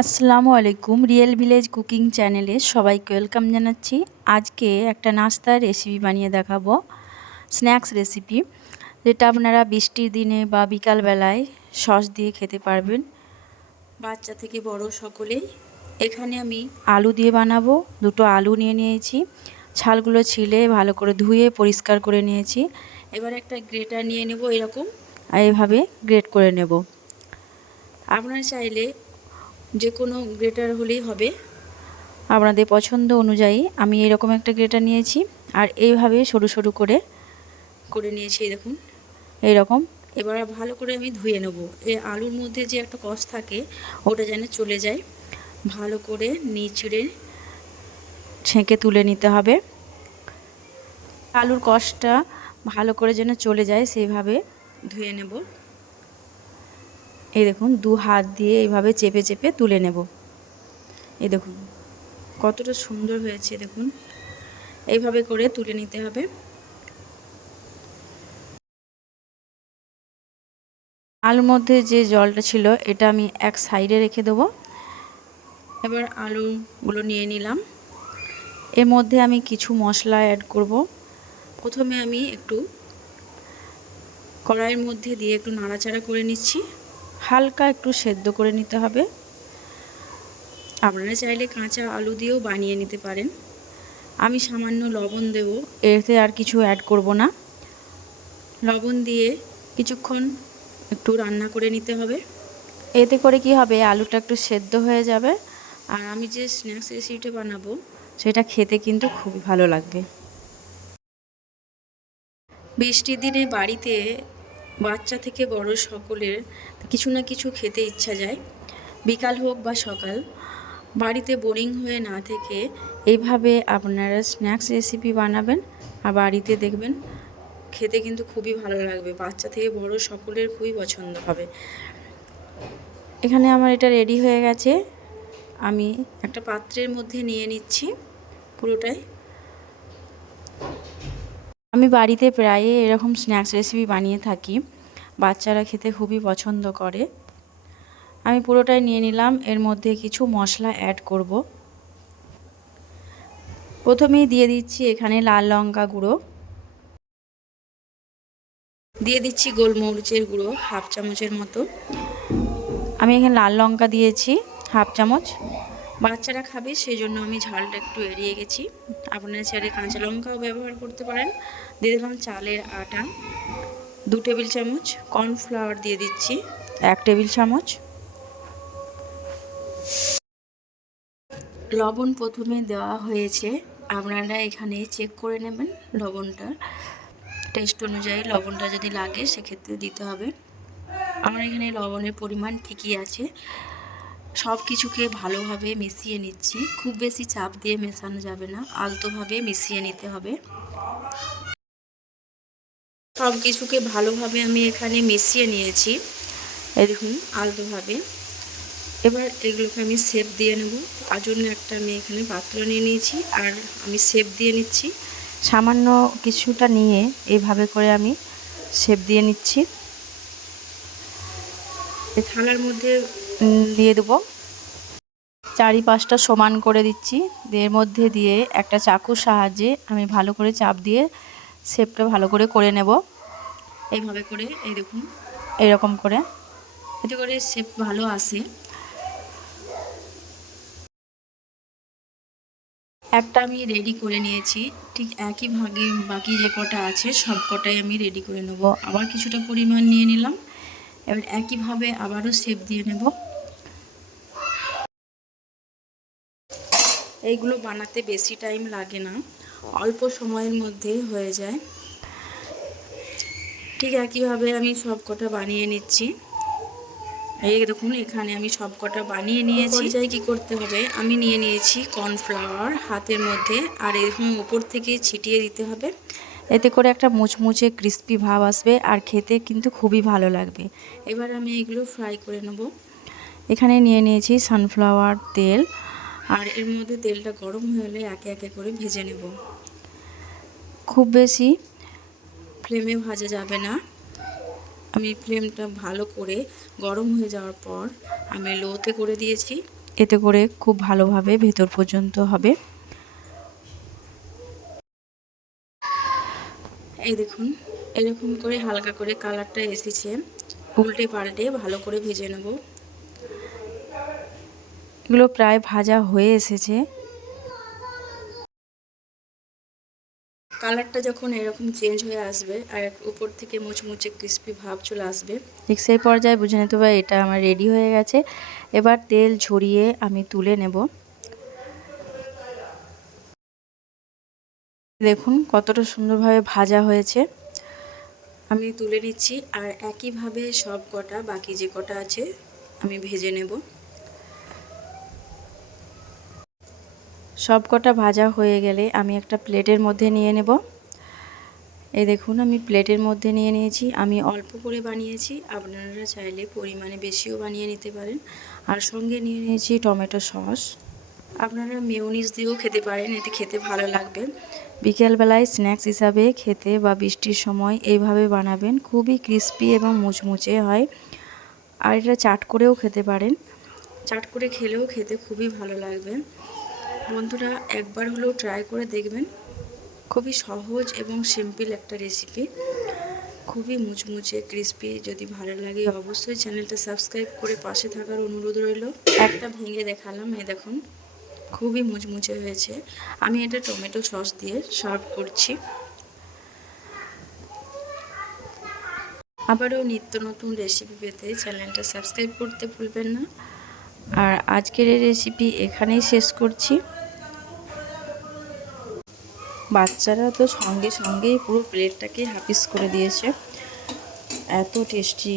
আসসালামু আলাইকুম। Real village cooking চ্যানেলে সবাইকে ওয়েলকাম জানাচ্ছি। আজকে একটা নাস্তার রেসিপি বানিয়ে দেখাবো, স্ন্যাক্স রেসিপি, যেটা আপনারা বৃষ্টির দিনে বা বিকালবেলায় সস দিয়ে খেতে পারবেন, বাচ্চা থেকে বড় সকলেই। এখানে আমি আলু দিয়ে বানাবো। দুটো আলু নিয়ে নিয়েছি, ছালগুলো ছিলে ভালো করে ধুয়ে পরিষ্কার করে নিয়েছি। এবার একটা গ্রেটার নিয়ে নেব, এরকম এইভাবে গ্রেট করে নেব। আপনারা চাইলে যে কোনো গ্রেটার হলেই হবে, আপনাদের পছন্দ অনুযায়ী। আমি এরকম একটা গ্রেটার নিয়েছি আর এইভাবে সরু সরু করে নিয়েছি, দেখুন এইরকম। এবার ভালো করে আমি ধুয়ে নেব। এই আলুর মধ্যে যে একটা কষ থাকে ওটা যেন চলে যায়, ভালো করে নিচড়ে ছেঁকে তুলে নিতে হবে। আলুর কষটা ভালো করে যেন চলে যায় সেইভাবে ধুয়ে নেব। এই দেখুন, দু হাত দিয়ে এইভাবে চেপে চেপে তুলে নেব। এই দেখুন কতটা সুন্দর হয়েছে, দেখুন এইভাবে করে তুলে নিতে হবে। আলুর মধ্যে যে জলটা ছিল এটা আমি এক সাইডে রেখে দেবো। এবার আলুগুলো নিয়ে নিলাম। এর মধ্যে আমি কিছু মশলা অ্যাড করব। প্রথমে আমি একটু কড়াইয়ের মধ্যে দিয়ে একটু নাড়াচাড়া করে নিচ্ছি, হালকা একটু সেদ্ধ করে নিতে হবে। আপনারা চাইলে কাঁচা আলু দিয়েও বানিয়ে নিতে পারেন। আমি সামান্য লবণ দেব, এতে আর কিছু অ্যাড করব না। লবণ দিয়ে কিছুক্ষণ একটু রান্না করে নিতে হবে। এতে করে কি হবে, আলুটা একটু সেদ্ধ হয়ে যাবে আর আমি যে স্ন্যাক্স রেসিপিটা বানাবো সেটা খেতে কিন্তু খুবই ভালো লাগবে। বৃষ্টির দিনে বাড়িতে বাচ্চা থেকে বড় সকলের কিছু না কিছু খেতে ইচ্ছা যায়। বিকাল হোক বা সকাল, বাড়িতে বোরিং হয়ে না থেকে এইভাবে আপনারা স্ন্যাক্স রেসিপি বানাবেন আর বাড়িতে দেখবেন খেতে কিন্তু খুবই ভালো লাগবে। বাচ্চা থেকে বড় সকলের খুবই পছন্দ হবে। এখানে আমার এটা রেডি হয়ে গেছে। আমি একটা পাত্রের মধ্যে নিয়ে নিচ্ছি পুরোটাই। আমি বাড়িতে প্রায় এরকম স্ন্যাক্স রেসিপি বানিয়ে থাকি, বাচ্চারা খেতে খুবই পছন্দ করে। আমি পুরোটাই নিয়ে নিলাম। এর মধ্যে কিছু মশলা অ্যাড করব। প্রথমেই দিয়ে দিচ্ছি এখানে লাল লঙ্কা গুঁড়ো, দিয়ে দিচ্ছি গোলমরিচের গুঁড়ো হাফ চামচের মতো। আমি এখানে লাল লঙ্কা দিয়েছি হাফ চামচ। বাচ্চারা খাবে সেই জন্য আমি ঝালটা একটু এড়িয়ে গেছি। আপনারা চাইলে কাঁচা লঙ্কাও ব্যবহার করতে পারেন। দিয়ে দিলাম চালের আটা 2 টেবিল চামচ, কর্নফ্লাওয়ার দিয়ে দিচ্ছি 1 টেবিল চামচ। লবণ প্রথমে দেওয়া হয়েছে, আপনারা এখানে চেক করে নেবেন লবণটা, টেস্ট অনুযায়ী লবণটা যদি লাগে সেক্ষেত্রে দিতে হবে। আমার এখানে লবণের পরিমাণ ঠিকই আছে। সব কিছুকে ভালোভাবে মিশিয়ে নিচ্ছি। খুব বেশি চাপ দিয়ে মেশানো যাবে না, আলতোভাবে মিশিয়ে নিতে হবে। সব কিছুকে ভালোভাবে আমি এখানে মিশিয়ে নিয়েছি, এই দেখুন আলতোভাবে। এবার এগুলোকে আমি শেপ দিয়ে নেব। তার জন্য একটা আমি এখানে পাত্র নিয়ে নিয়েছি আর আমি শেপ দিয়ে নিচ্ছি। সামান্য কিছুটা নিয়ে এইভাবে করে আমি শেপ দিয়ে নিচ্ছি। এই থালার মধ্যে দিয়ে দেবো, চারিপাশটা সমান করে দিচ্ছি। এর মধ্যে দিয়ে একটা চাকুর সাহায্যে আমি ভালো করে চাপ দিয়ে শেপটা ভালো করে নেব। এইভাবে করে, এই দেখুন এরকম করে, এতে করে শেপ ভালো আসে। একটা আমি রেডি করে নিয়েছি, ঠিক একই ভাগে বাকি যে কটা আছে সব কটাই আমি রেডি করে নেব। আবার কিছুটা পরিমাণ নিয়ে নিলাম। এবার একইভাবে আবারও শেপ দিয়ে নেব। এইগুলো বানাতে বেশি টাইম লাগে না, অল্প সময়ের মধ্যে হয়ে যায়। ঠিক একইভাবে আমি সব কটা বানিয়ে নিচ্ছি। এই দেখুন এখানে আমি সব কটা বানিয়ে নিয়েছি। পর্যায়ে কী করতে হবে, আমি নিয়ে নিয়েছি কর্নফ্লাওয়ার হাতের মধ্যে আর এরকম উপর থেকে ছিটিয়ে দিতে হবে। এতে করে একটা মুচমুচে ক্রিস্পি ভাব আসবে আর খেতে কিন্তু খুবই ভালো লাগবে। এবার আমি এগুলো ফ্রাই করে নেব। এখানে নিয়ে নিয়েছি সানফ্লাওয়ার তেল আর এর মধ্যে তেলটা গরম হয়ে এলে একে একে করে ভেজে নেব। খুব বেশি ফ্লেমে ভাজা যাবে না। আমি ফ্লেমটা ভালো করে গরম হয়ে যাওয়ার পর আমি লোতে করে দিয়েছি। এতে করে খুব ভালোভাবে ভেতর পর্যন্ত হবে। এই দেখুন এরকম করে হালকা করে কালারটা এসেছে, উল্টে পাল্টে ভালো করে ভেজে নেব। এগুলো প্রায় ভাজা হয়ে এসেছে। কালারটা যখন এরকম চেঞ্জ হয়ে আসবে আর উপর থেকে মুচমুচে ক্রিস্পি ভাব চলে আসবে, ঠিক সেই পর্যায়ে বুঝে নিতে হবে এটা আমার রেডি হয়ে গেছে। এবার তেল ঝরিয়ে আমি তুলে নেব। দেখুন কতটা সুন্দরভাবে ভাজা হয়েছে। আমি তুলে নিচ্ছি আর একইভাবে সব কটা বাকি যে কটা আছে আমি ভেজে নেব। সব কটা ভাজা হয়ে গেলে আমি একটা প্লেটের মধ্যে নিয়ে নেব। এই দেখুন আমি প্লেটের মধ্যে নিয়ে নিয়েছি। আমি অল্প করে বানিয়েছি, আপনারা চাইলে পরিমাণে বেশিও বানিয়ে নিতে পারেন। আর সঙ্গে নিয়ে নিয়েছি টমেটো সস। আপনারা মেয়োনিজ দিয়েও খেতে পারেন, এতে খেতে ভালো লাগবে। বিকেলবেলায় স্ন্যাক্স হিসাবে খেতে বা বৃষ্টির সময় এইভাবে বানাবেন, খুবই ক্রিস্পি এবং মুচমুচে হয়। আর এটা চাট করেও খেতে পারেন, চাট করে খেলেও খেতে খুবই ভালো লাগবে। বন্ধুরা একবার হলেও ট্রাই করে দেখবেন, খুবই সহজ এবং সিম্পল একটা রেসিপি, খুবই মুচমুচে ক্রিস্পি। যদি ভালো লাগে অবশ্যই চ্যানেলটা সাবস্ক্রাইব করে পাশে থাকার অনুরোধ রইল। একটা ভেঙে দেখালাম, এই দেখুন খুবই মুচমুচে হয়েছে। আমি এটা টমেটো সস দিয়ে সার্ভ করছি। আবারও নিত্য নতুন রেসিপি পেতে চ্যানেলটা সাবস্ক্রাইব করতে ভুলবেন না। আর আজকের এই রেসিপি এখানেই শেষ করছি। বাচ্চারা তো সঙ্গে সঙ্গেই পুরো প্লেটটাকে হাফিস করে দিয়েছে, এত টেস্টি